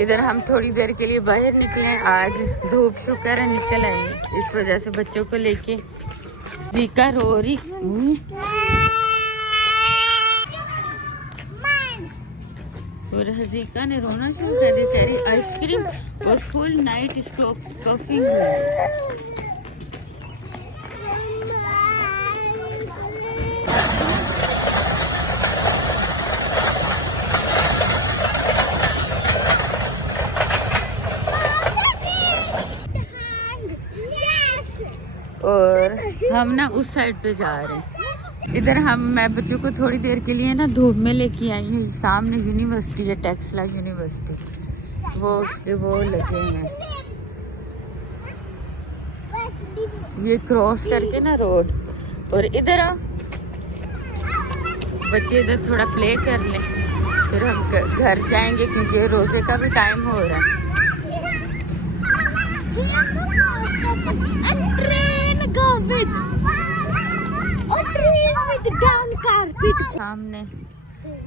इधर हम थोड़ी देर के लिए बाहर निकले, आज धूप शुक्र निकल आई, इस वजह से बच्चों को लेके जीका रो रही। और हजीका ने रोना शुरू कर दिया, बेचारी आइसक्रीम और फुल नाइट इसको कॉफी और हम ना उस साइड पे जा रहे हैं। इधर मैं बच्चों को थोड़ी देर के लिए ना धूप में लेके आई हूँ। सामने यूनिवर्सिटी है, टेक्सला यूनिवर्सिटी, वो उसके वो लगे हैं, ये क्रॉस करके ना रोड। और इधर बच्चे इधर थोड़ा प्ले कर लें, फिर हम घर जाएंगे क्योंकि रोजे का भी टाइम हो रहा है। सामने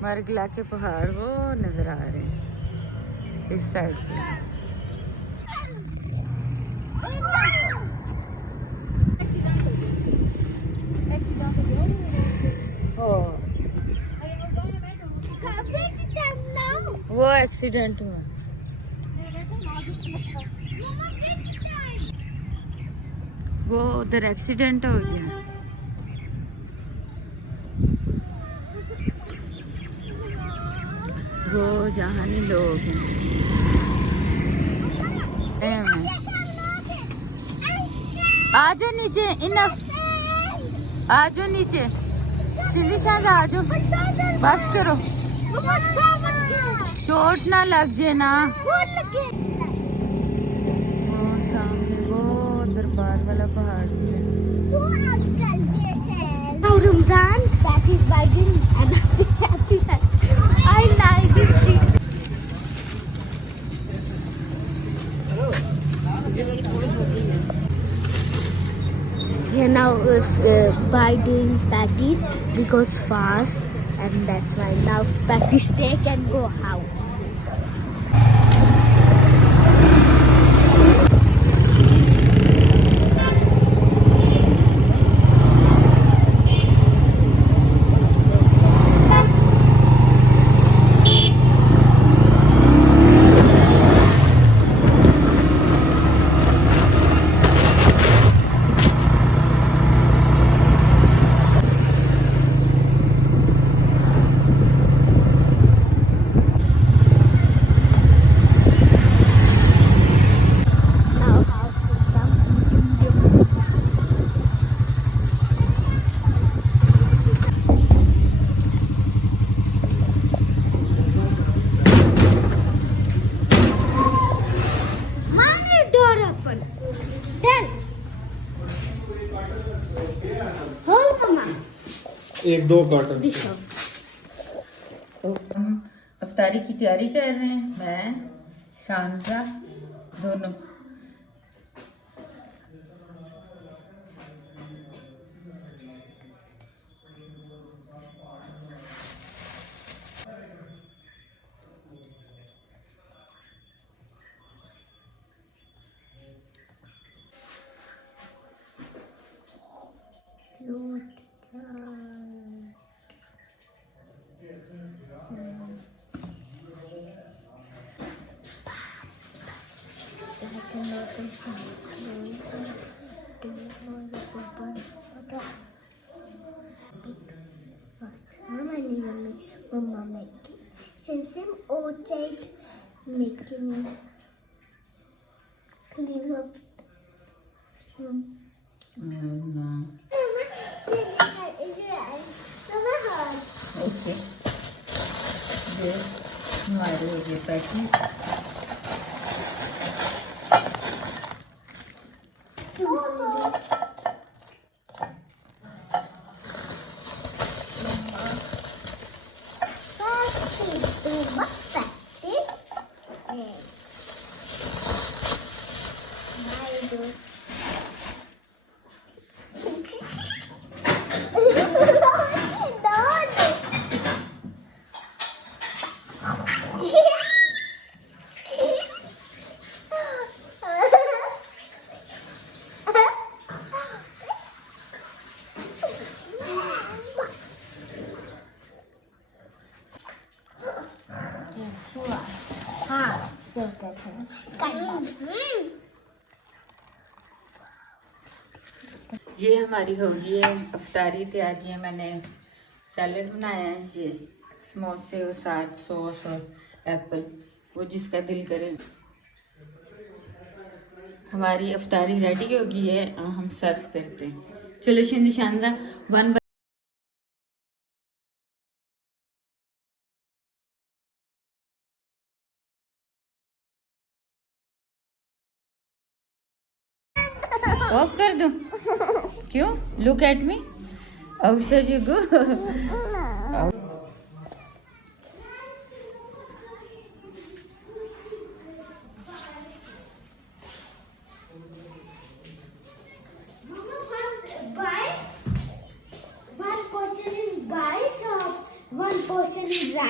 मरगला के पहाड़ वो नजर आ रहे हैं इस साइड पे। वो एक्सीडेंट हुआ, वो उधर एक्सीडेंट हो गया। वो जहानी लोग हैं। आ जाओ नीचे, इनफ आ जाओ नीचे, सिली शाद आ जाओ, बस करो, चोट ना लग जाए ना। वो सामने वो दरबार वाला पहाड़ भी है। Ramzan that is Biden and I like this. Yeah, now Biden patties because fast and that's why now patty steak and go house. एक दो कार्टन। तो हम अफ्तारी की तैयारी कर रहे हैं, मैं शांता दोनों। Mama making Sim outside making clean up. Okay, ये हमारे हो गए पैकेट। हाँ ये हमारी हो गई है अफ्तारी तैयारी है। मैंने सैलेड बनाया है, ये समोसे और साथ सॉस और एप्पल, वो जिसका दिल करे। हमारी अफ्तारी रेडी हो गई है, हम सर्व करते हैं। चलो शिंद शानदा वन ऑफ कर दूं? क्यों? Look at me. औषा जी गो। One portion is buy shop, one portion is